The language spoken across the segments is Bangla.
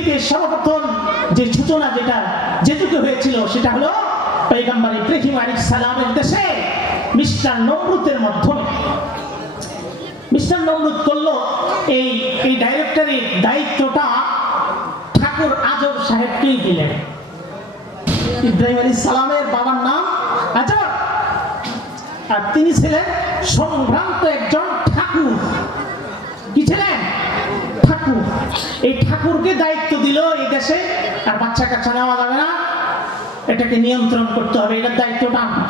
পৃথিবীতে সর্বপ্রথম যে সূচনা যেটুকু হয়েছিল সেটা হলো পয়গম্বর ইব্রাহিম আলাইহিস সালামের দেশে মিস্টার নমরুদের মাধ্যমে। মিস্টার নমরুদ করলো এই ডাইরেক্টরের দায়িত্বটা ঠাকুর আজব সাহেবকেই দিলেন। ইব্রাহিম আলাইহিস সালামের বাবার নাম আজব, আর তিনি ছিলেন সম্ভ্রান্ত একজন ঠাকুর। কি ছিলেন? ঠাকুর। এই ঠাকুরকে দায়িত্ব দিল এই দেশে আর বাচ্চা কাচ্চা নেওয়া যাবে না, এটাকে নিয়ন্ত্রণ করতে হবে, এটার দায়িত্বটা আমার।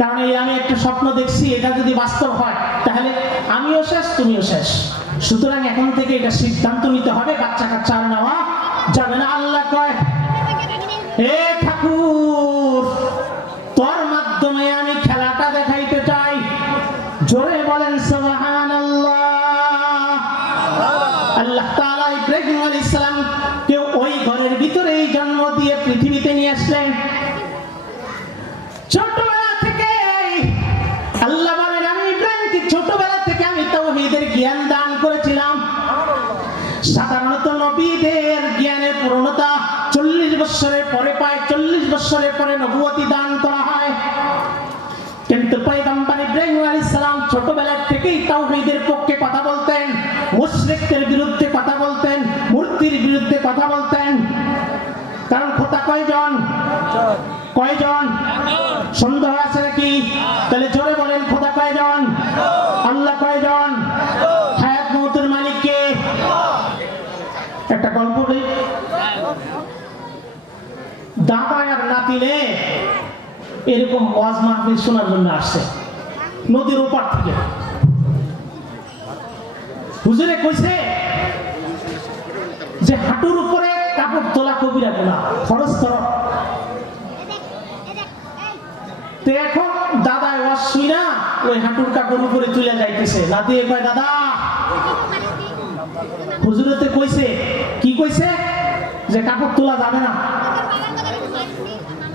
কারণ এই আমি একটা স্বপ্ন দেখছি, এটা যদি বাস্তব হয় তাহলে আমিও শেষ, তুমিও শেষ। সুতরাং এখন থেকে এটা সিদ্ধান্ত নিতে হবে, বাচ্চা কাচ্চা আর নেওয়া যাবে না। আল্লাহ কয়, হে ঠাকুর, তোর মাধ্যমে আমি খেলাটা দেখাইতে চাই। জোরে বলেন সুবহানাল্লাহ। আল্লাহ তাআলা ইব্রাহিম আলাইহিস সালাম কে ওই ঘরের ভিতরেই জন্ম দিয়ে পৃথিবীতে নিয়ে আসলেন। ছোটবেলা থেকে আল্লাহ বলেন, আমি ইব্রাহিমকে ছোটবেলা থেকে আমি তাওহীদের জ্ঞান দান করেছিলাম। সাধারণত নবীদের জ্ঞানের পূর্ণতা 40 বছরের পরে পায়, 40 বছরের পরে নবুয়তি দান করা হয়। কিন্তু পয়গম্বর ইব্রাহিম আলাইহিস সালাম ছোটবেলা থেকেই তাওহীদের পক্ষে কথা বলতেন, মুশরিকদের বিরুদ্ধে কথা বলতেন, মূর্তির বিরুদ্ধে কথা বলতেন। কারণ খোদা কয়জন? কয়জন? সন্দেহ আছে নাকি? তাহলে জোরে বলেন, খোদা কয়জন? আল্লাহ কয়জন? হায়াত মউতের মালিক কে? একটা গল্প বলি। দাদা আর নাতিনে এরকম ওয়াজ মাহফিল শোনার জন্য আসছে নদীর ওপার থেকে। হুজুরে কইছে যে হাঁটুর উপরে কাপড় তোলা কবিরা গুনাহ, ফরজ তরফ। তো এখন দাদা ওয়াজ শুনা ওই হাঁটুর কাপড় উপরে তুলে যাইতেছে। নাতি কয়, দাদা হুজুরেতে কইছে, কি কইছে? যে কাপড় তোলা যাবে না।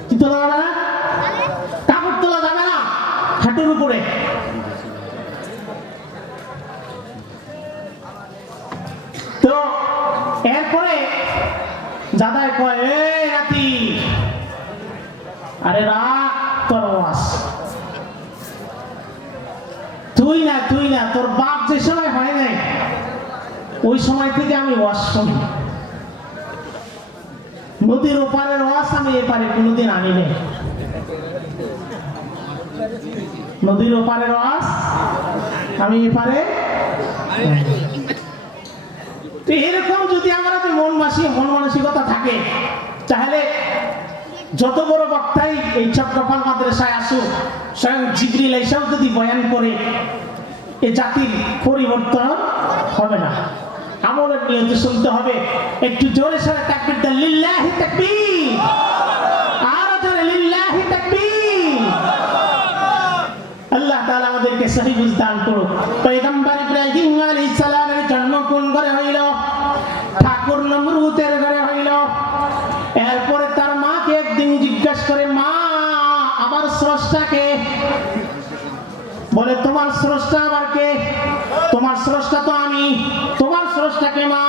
কি তোলা যাবে না? কাপড় তোলা যাবে না হাঁটুর উপরে। তো এরপরে দাদাই কয়, এই নাতি, আরে রাখ তোর ওয়াজ, তুই না তোর বাপ যে সময় হয় নাই ওই সময় থেকে আমি ওয়াজ শুনি। নদীর ওপারের ওয়াজ আমি এপারে কোনোদিন আনি নাই। নদীর ওপারের ওয়াজ আমি এপারে। তো এরকম যদি আমাদের মন মানসিকতা থাকে তাহলে যত বড় বক্তাই এই চক্রপাল মাদ্রাসায় আসুক, স্বয়ং জিবরিল এসেও যদি বয়ান করে, এ জাতির পরিবর্তন হবে না। আমলের নিয়তে শুনতে হবে। একটু জোরে সরে তাকবীর দেন, লিল্লাহি তাকবীর, আর জোরে লিল্লাহি তাকবীর। আল্লাহ তাআলা আমাদেরকে সহি বুঝ দান করুক। পয়গম্বর ইব্রাহিম আলাইহিস সালামের জন্ম কোন ঘরে হইল? ঠাকুর নমরুদের ঘরে হইল। এরপরে তার মাকে একদিন জিজ্ঞাসা করে, মা আমার স্রষ্টা কে? বলে, তোমার স্রষ্টা আবার কে? তোমার স্রষ্টা তো আমি। তোমার স্রষ্টা কে মা?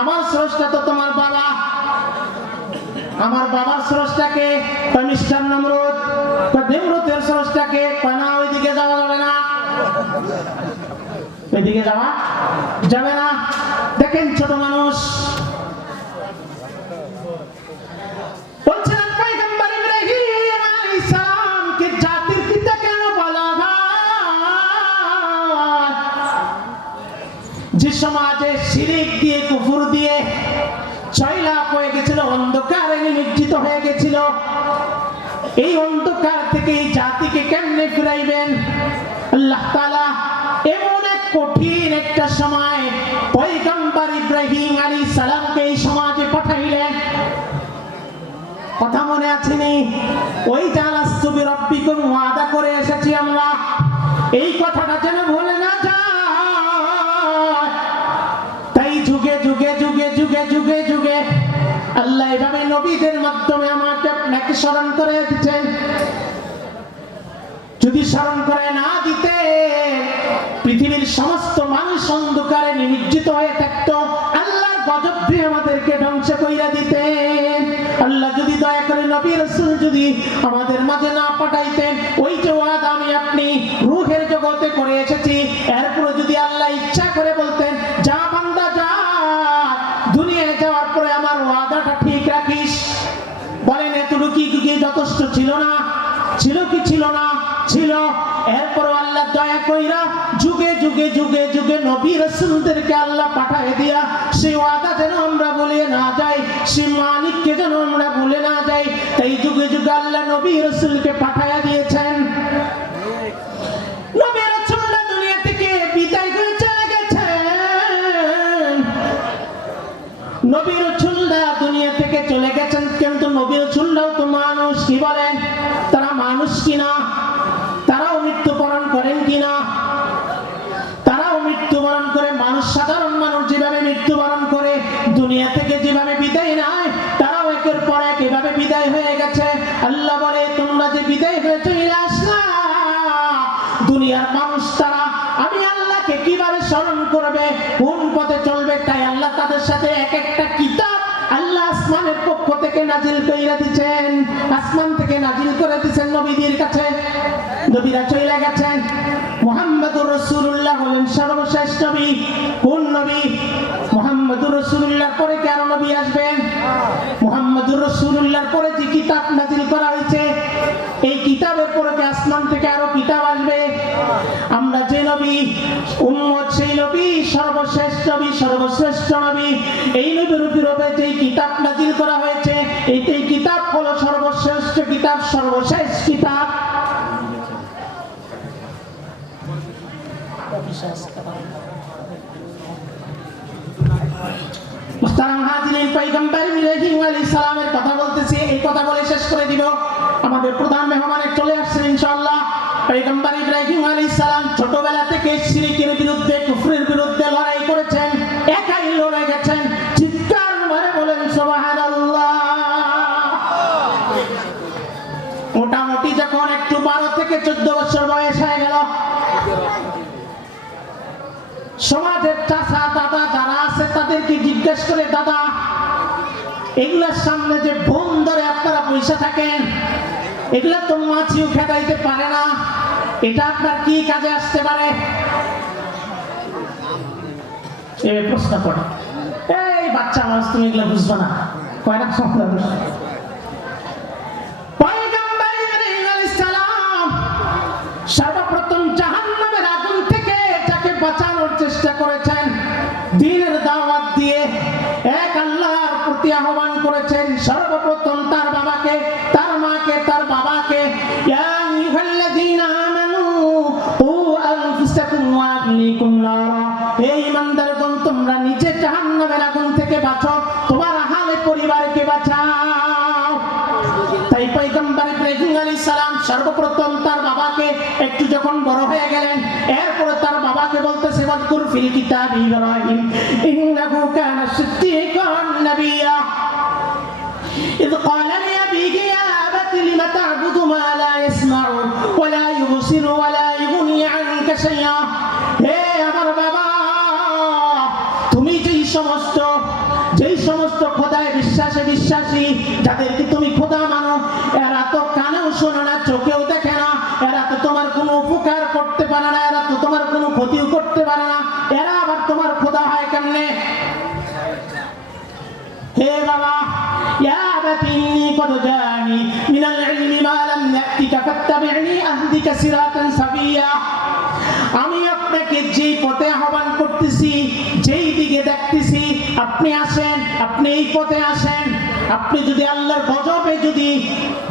আমার স্রষ্টা তো তোমার বাবা। আমার বাবার স্রষ্টা কে? মিস্টার নমরুদ। নমরুদের স্রষ্টা কে? না, ওইদিকে যাওয়া যাবে না, ওইদিকে যাওয়া যাবে না। দেখেন ছোট মানুষ বলছিলেন পয়গম্বর ইব্রাহিম আলাইহিস সালামকে জাতির পিতা কেন বলা হয়? যে সমাজে শিরক দিয়ে, কুফর দিয়ে ছয়লাপ হয়ে গেছিল, অন্ধকারে নিমজ্জিত হয়ে গেছিল, এই অন্ধকার থেকে এই জাতিকে কেমনে ফিরাইবেন? আল্লাহ তাআলা এমন এক কঠিন একটা সময় পয়গম্বর ইব্রাহিম আলাইহিস সালামকে এই সমাজে পাঠাইলেন। কথা মনে আছে নি? ওই জালাস্তু বিরাব্বিকুম ওয়াদা করে এসেছি আমরা, এই কথাটা যেন ভুলে না যায়। তাই যুগে যুগে যুগে যুগে যুগে যুগে আল্লাহ এভাবে নবীদের মাধ্যমে আমাকে আপনাকে স্মরণ করে দিচ্ছেন। যদি স্মরণ করে না দিতে পৃথিবীর সমস্ত মানুষ অন্ধকারে নিমজ্জিত হয়ে থাকতো, আল্লাহর রাসূল যদি আমাদের মাঝে না পাঠাইতেন, ওই যে ওয়াদা আমি আপনি রূহের জগতে করে এসেছি, এরপরে যদি আল্লাহ ইচ্ছা করে বলতেন যা বান্দা যা, দুনিয়ায় যাওয়ার পরে আমার ওয়াদাটা ঠিক রাখিস, বলেন এতটুকু কি যথেষ্ট ছিল না? ছিল কি ছিল না? ছিল। এরপর আল্লাহ দয়া কইরা যুগে যুগে যুগে যুগে নবী রাসূলদেরকে আল্লাহ পাঠায় দিয়া সেই ওয়াদা যেন আমরা ভুলে না যাই, সেই মালিককে যেন আমরা ভুলে না যাই, তাই যুগে যুগে আল্লাহ নবী রাসূলকে পাঠায়া দিয়েছেন। নবী রাসূলরা দুনিয়া থেকে বিদায় করে চলে গেছেন। নবী রাসূলরা দুনিয়া থেকে চলে গেছেন, কিন্তু নবী রাসূলরাও তো মানুষ, কি বলেন? তারা মানুষ কিনা? তারাও মৃত্যুবরণ করেন কিনা? তারাও মৃত্যুবরণ করে। মানুষ, সাধারণ মানুষ যেভাবে মৃত্যুবরণ করে, দুনিয়া থেকে যেভাবে বিদায় নেয়, তারাও একের পর এক এভাবে বিদায় হয়ে গেছে। আল্লাহ বলে তোমরা যে বিদায় হয়ে চলে আসলা, দুনিয়ার মানুষ তারা আমি আল্লাহকে কিভাবে স্মরণ করবে, কোন পথে চলবে, তাই আল্লাহ তাদের সাথে এক একটা কিতাব আল্লাহ আসমানের পক্ষ থেকে নাজিল কইরা দিয়েছেন, আসমান থেকে নাজিল করে দিয়েছেন নবীদের কাছে। নবীরা চলে গেছেন। মুহাম্মদুর রাসূলুল্লাহ হলেন সর্বশেষ নবী। কোন নবী? মুহাম্মদুর রাসূলুল্লাহর পরে কি আরো নবী আসবেন? মুহাম্মদুর রাসূলুল্লাহর পরে যে কিতাব নাজিল করা হয়েছে, এই কিতাবের পরে কি আসমান থেকে আরো কিতাব আসবে? আমরা যে নবী উম্মত, সেই নবী সর্বশেষ নবী, সর্বশ্রেষ্ঠ নবী। এই নবীর উপরে যে কিতাব নাজিল করা হয়েছে, এই কিতাব হলো সর্বশ্রেষ্ঠ কিতাব, সর্বশেষ কিতাব। মুহতারাম হাজিরিন, পয়গম্বর ইব্রাহিম আলাইহিস সালামের কথা বলতেছি, এই কথা বলে শেষ করে দিব। আমাদের প্রধান মেহমানে চলে আসছেন ইনশাআল্লাহ। পয়গম্বর ইব্রাহিম আলাইহিস সালাম ছোটবেলা থেকে শিরকের বিরুদ্ধে, কুফরের বিরুদ্ধে লড়াই করেছেন, একাই লড়ে গেছেন। চিৎকার মারে বলেন সুবহানাল্লাহ। মোটামুটি যখন একটু 12 থেকে 14 বছর বয়স হয়ে গেল, সমাজের চাচা দাদা যারা আছে তাদেরকে জিজ্ঞেস করে, দাদা এগুলার সামনে যে বোম ধরে আপনারা পয়সা থাকেন, এগুলা তো মাছিও খেদাইতে পারে না, এটা আপনার কি কাজে আসতে পারে? প্রশ্ন করে, এই বাচ্চা মানুষ, তুমি এগুলা বুঝবে না, কয়টা সংখ্যা বুঝবে। সর্বপ্রথম জাহান্নামের আগুন থেকে যাকে বাঁচানোর চেষ্টা করেছেন, দ্বীনের দাওয়াত দিয়ে এক আল্লাহর প্রতি আহ্বান করেছেন। সর্বপ্রথম তার বাবাকে, তার মাকে, তার বাবাকে, ইয়া আইয়ুহাল্লাযীনা আমানু কু আনফুসাকুম ওয়া আহলিকুম নারা, হে ঈমানদারগণ তোমরা নিজে জাহান্নামের আগুন থেকে বাঁচো, তোমার আহলে পরিবারকে বাঁচাও। তাই পয়গম্বর ইব্রাহিম আলাইহিস সালাম সর্বপ্রথম তার বাবাকে, একটু যখন বড় হয়ে গেলেন, এরপরে তার বাবাকে বলতেছে ওয়াজকুর ফিল কিতাবি ইব্রাহিম ইন্নাহু কানা সিদ্দীকান নাবিয়্যা ইয ক্বালা লিআবীহি ইয়া আবাতি লিমা তা'বুদু মা লা ইয়াসমা'ু ওয়া লা ইউবসিরু ওয়া লা ইউগনি আনকা শাইআ। হে আমার বাবা, তুমি যেই সমস্ত খোদায় বিশ্বাসী, যাদেরকে তুমি খোদা মানো, এরা তো কানেও শোনে না, চোখেও দেখে না, এরা তো তোমার কোনো উপকার করতে পারে না, এরা তো তোমার কোনো ক্ষতিও করতে পারে না, এরা আবার তোমার খোদা হয় কেমনে? হে বাবা, ইয়া আবাতি ইন্নী কদ জানি মিনাল ইলমি মা লাম ইয়াতিকা ফাত্তাবি'নি আহদিকা সিরাতান সাবিয়্যা। আমি আপনাকে যেই পথে আহ্বান করতেছি, যেই দিকে দেখতেছি, আপনি আসেন, আপনি এই পথে আসেন। আপনি যদি আল্লাহর গজবে যদি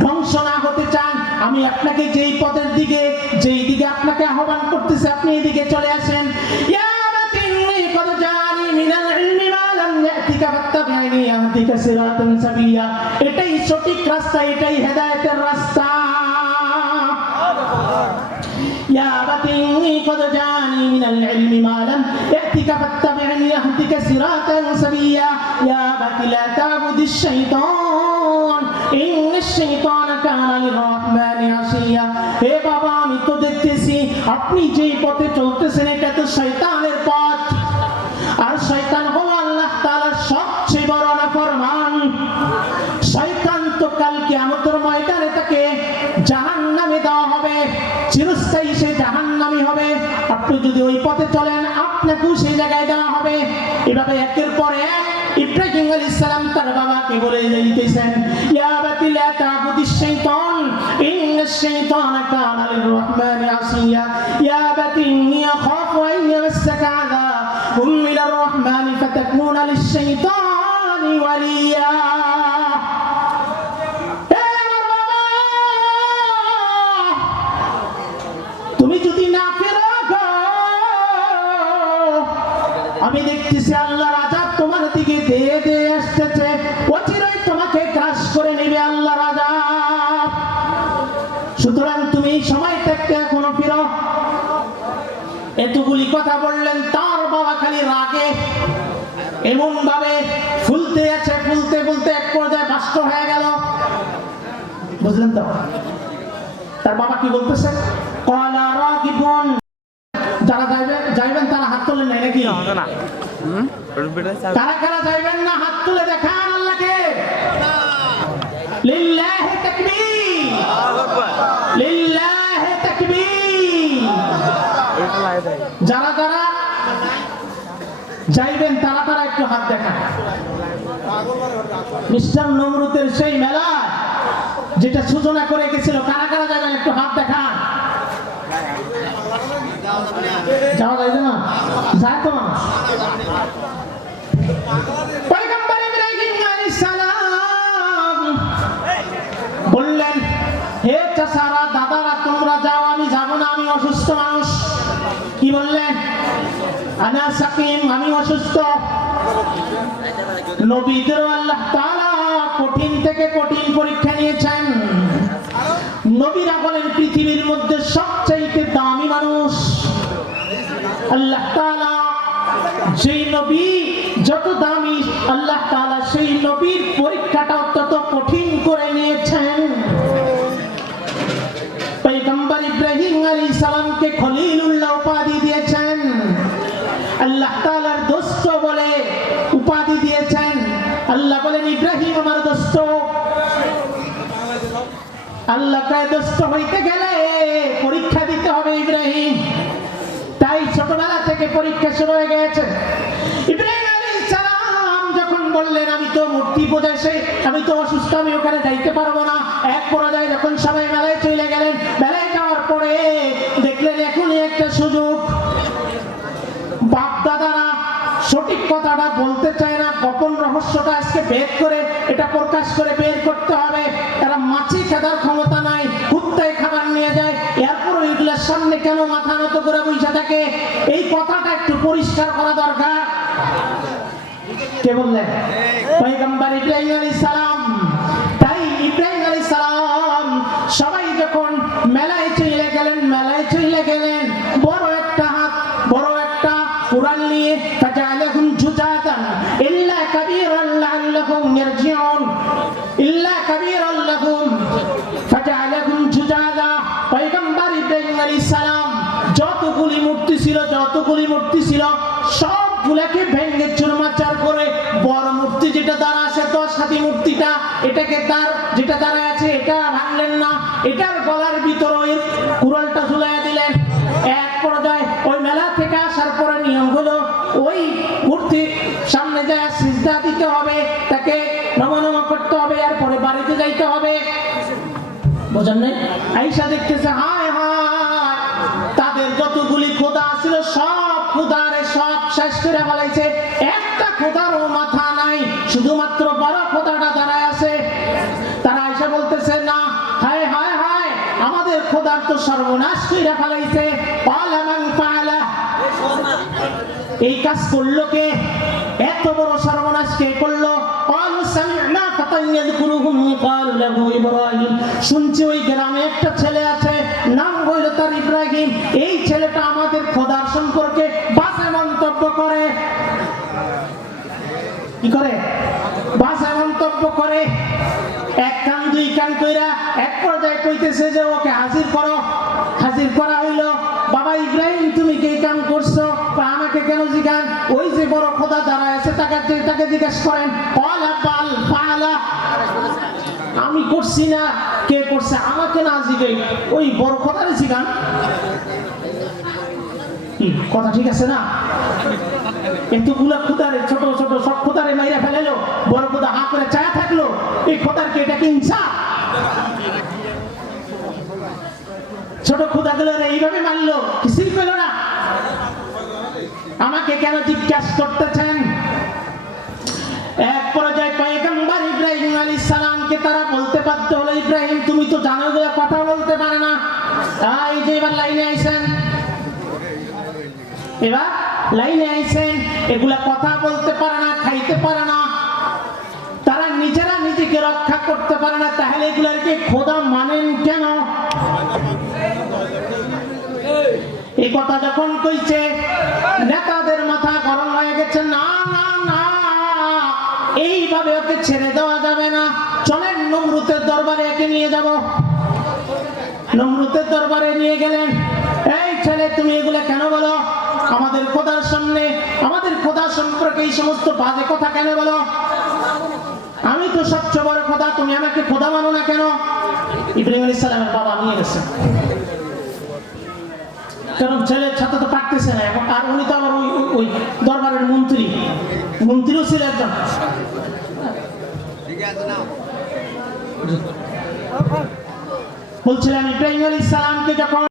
ধ্বংস না হতে চান, আমি আপনাকে যেই পথের দিকে, যেই দিকে আপনাকে আহ্বান করতেছি, আপনি এই দিকে চলে আসেন। ইয়া আবাতি ইন্নী কদ জানি মিনাল ইলমি মা লাম ইয়াতিকা ফাত্তাবি'নি আহদিকা সিরাতান সাবিয়্যা। এটাই সঠিক রাস্তা, এটাই হেদায়েতের রাস্তা। يا أبت إني قد جاءني من العلم ما لم يأتك فاتبعني أهدك صراطا سويا يا أبت لا تعبد الشيطان إن الشيطان كان للرحمن عصيا। হে বাবা, আমি তো দেখতেছি আপনি যেই পথে চলতেছেন এটা তো শয়তানের পথ, আর শয়তান হলো আল্লাহ তাআলার সবচেয়ে বড় নাফরমান। শয়তান তো কাল কিয়ামতের যদি ওই পথে চলেন আপনাকেও সেই জায়গায় দেওয়া হবে। এভাবে একের পর এক ইব্রাহিম আলাইহিস সালাম তার বাবাকে বলে দিতেছেন, ইয়া আবাতি লা তা'বুদিশ শাইতান ইন্নাশ শাইতানা কানা লির-রাহমানি আসিয়া, ইয়া আবাতি ইন্নী আখাফু আন ইয়ামাসসাকা আযাবুম মিনার-রাহমানি ফাতাকুনা লিশ-শাইতানি ওয়ালিয়া। তুমি যদি না ফেরো গো, আমি দেখতেছি আল্লাহর আযাব তোমার দিকে ধেয়ে ধেয়ে আসতেছে, অচিরেই তোমাকে গ্রাস করে নেবে আল্লাহর আযাব। সুতরাং তুমি এই সময় থেকে এখনো ফিরো। এতগুলি কথা বললেন, তার বাবা খালি রাগে এমন ভাবে ফুলতে আছে, ফুলতে ফুলতে এক পর্যায়ে বাষ্ট হয়ে গেল। বুঝলেন তো? তার বাবা কি বলতেছে, ক্বালা রাগিবুন, যারা যাইবেন তারা হাত তুলে নেয় নাকি? কারা কারা যাইবেন না হাত তুলে দেখান আল্লাহকে। লিল্লাহি তাকবীর, লিল্লাহি তাকবীর। যারা যারা যাইবেন তারা তারা একটু হাত দেখান। মিস্টার নমরুদের সেই মেলা যেটা সূচনা করে গেছিল, কারা কারা যাবেন একটু হাত দেখান। যাওয়া যাইবে না? যায় তো মানুষ। পয়গম্বর ইব্রাহিম আলাইহিস সালাম বললেন, হে চাচারা, দাদারা, তোমরা যাও, আমি যাব না, আমি অসুস্থ মানুষ। কি বললেন? আনা সাকিম, আমি অসুস্থ। নবীদেরও আল্লাহ তাআলা কঠিন থেকে কঠিন পরীক্ষা নিয়েছেন। নবীরা বলেন পৃথিবীর মধ্যে সবচাইতে দামি মানুষ। আল্লাহ তাআলা যেই নবী যত দামি, আল্লাহ তাআলা সেই নবীর পরীক্ষাটা তত কঠিন করে নিয়েছেন। পয়গম্বর ইব্রাহিম আলাইহিস সালামকে খলিলুল্লাহ উপাধি দিয়েছেন, আল্লাহ তাআলার দোস্ত বলে উপাধি দিয়েছেন। আল্লাহ বলেন, ইব্রাহিম আমার দোস্ত। আল্লাহকে দোস্ত হইতে গেলে পরীক্ষা দিতে হবে ইব্রাহিম। তাই ছোটবেলা থেকে পরীক্ষা শুরু হয়ে গেছে। ইব্রাহিম আলাইহিস সালাম যখন বললেন, আমি তো মূর্তি পূজায়, আমি তো অসুস্থ, আমি ওখানে যাইতে পারবো না, এক পর্যায়ে যখন সবাই মেলায় চলে গেলেন, মেলায় যাওয়ার পরে দেখলেন এখনই একটা সুযোগ। বাপ দাদারা সঠিক কথাটা বলতে চায় না, গোপন রহস্যটা আজকে বের করে এটা প্রকাশ করে বের করতে হবে। এরা মাছি খাবার ক্ষমতা নাই, কুত্তায় খাবার নিয়ে যায়, এরপর এগুলোর সামনে কেন মাথা নত করে বসে থাকে? এই কথাটা একটু পরিষ্কার করা দরকার। কে বললেন? পয়গম্বর ইব্রাহিম আলাইহিস সালাম। তাই ইব্রাহিম আলাইহিস সালাম সবাই যখন মেলায় চলে গেলেন, মেলায় চলে গেলেন, বড় একটা হাত, বড় একটা কুরআন নিয়ে, ফাজালাহুম জুজাতান ইল্লা কাবীরান লাআল্লাহুম ইয়ারজিউন, ইল্লা কাবীরান লাহুম ফাজালাহুম জুজাতা। পয়গম্বর ইব্রাহিম আলাইহিস সালাম যতগুলি মূর্তি ছিল সবগুলোকে ভেঙে চুরমাচার করে বড় মূর্তি যেটা দ্বারা আছে 10 হাতি মূর্তিটা, এটাকে তার যেটা দ্বারা আছে এটা ভাঙলেন না, এটার গলার ভিতরে ওই কুড়ালটা ঝুলাই দিলেন। এক পর্যায়ে ওই মেলা থেকে আসার পরে নিয়ম হলো ওই মূর্তির সামনে যায় সিজদা দিতে হবে, তাকে নমন করতে হবে, এরপরে বাড়িতে যাইতে হবে। বোঝেন নাই? আয়েশা দেখতেছে, হায় হায়, তাদের যতগুলি খোদা ছিল সব খোদারে সব শেষ করে ফেলাইছে, একটা খোদারও মাথা নাই, শুধুমাত্র বড় খোদাটা দাঁড়ায় আছে। তারা আয়েশা বলতেছে, না, হায় হায় হায়, আমাদের খোদার তো সর্বনাশ করে ফেলাইছে। ক্বালা মান ফাআলা, এই কাজ করলো কে? এত বড় সর্বনাশ কে করলো? ক্বালু সামি'না ফাতান ইয়াযকুরুহুম ইউকালু লাহু ইব্রাহিম, শুনছি ওই গ্রামে একটা ছেলে আছে, নাম হইল তার ইব্রাহিম। এই ছেলেটা আমাদের খোদার সম্পর্কে বাজে মন্তব্য করে। কি করে? বাজে মন্তব্য করে। এক কান দুই কান কইরা এক পর্যায়ে কইতেছে যে ওকে হাজির করো। হাজির করা হইলো। বাবা ইব্রাহিম, তুমি কি কাম করছো? আমাকে কেন জিজ্ঞান? ওই যে বড় খোদা দাঁড়ায় আছে তাকে জিজ্ঞেস করেন। আমি করছি না। কে করছে? আমাকে না জিজ্ঞাই, ওই বড় খোদারে জিজ্ঞান। কি কথা ঠিক আছে না? এতগুলা খুদারে ছোট ছোট সব খুদারে মাইরা ফেলেলো, বড় খুদা হা করে চায়া থাকলো, এই খোদার কি এটা কি ইনসাফ? ছোট খুদাগুলো এইভাবে মারলো, কিছুই পেল না। আমাকে কেন জিজ্ঞাসা করতেছেন? এক পর্যায়ে পয়গম্বর ইব্রাহিম আলাইহিস সালামকে তারা বলতে বাধ্য হলো, ইব্রাহিম তুমি তো জানো যে কথা বলতে পারে না। এই যে এবার লাইনে আইছেন, এবার লাইনে আইছেন, এগুলা কথা বলতে পারে না, খাইতে পারে না, তারা নিজেরা নিজেকে রক্ষা করতে পারে না, তাহলে এগুলাকে খোদা মানেন কেন? এই কথা যখন কইছে নেতাদের মাথা গরম হয়ে গেছে। না না না, এইভাবে ওকে ছেড়ে দেওয়া যাবে না, চলেন নমরুদের দরবারে একে নিয়ে যাব। নমরুদের দরবারে নিয়ে গেলেন। এই ছেলে তুমি এগুলা কেন বলো? আমাদের খোদার সামনে, আমাদের খোদা সম্পর্কে এই সমস্ত বাজে কথা কেন বলো? আমি তো সবচেয়ে বড় খোদা, তুমি আমাকে খোদা মানো না কেন? ইব্রাহিম আলাইহিস সালামের বাবা নিয়ে গেছে, কারণ ছেলের সাথে তো পারতেছে না। আর উনি তো আবার ওই দরবারের মন্ত্রীও ছিল একজন। বলছিলাম ইব্রাহিম আলাইহিস সালামকে যখন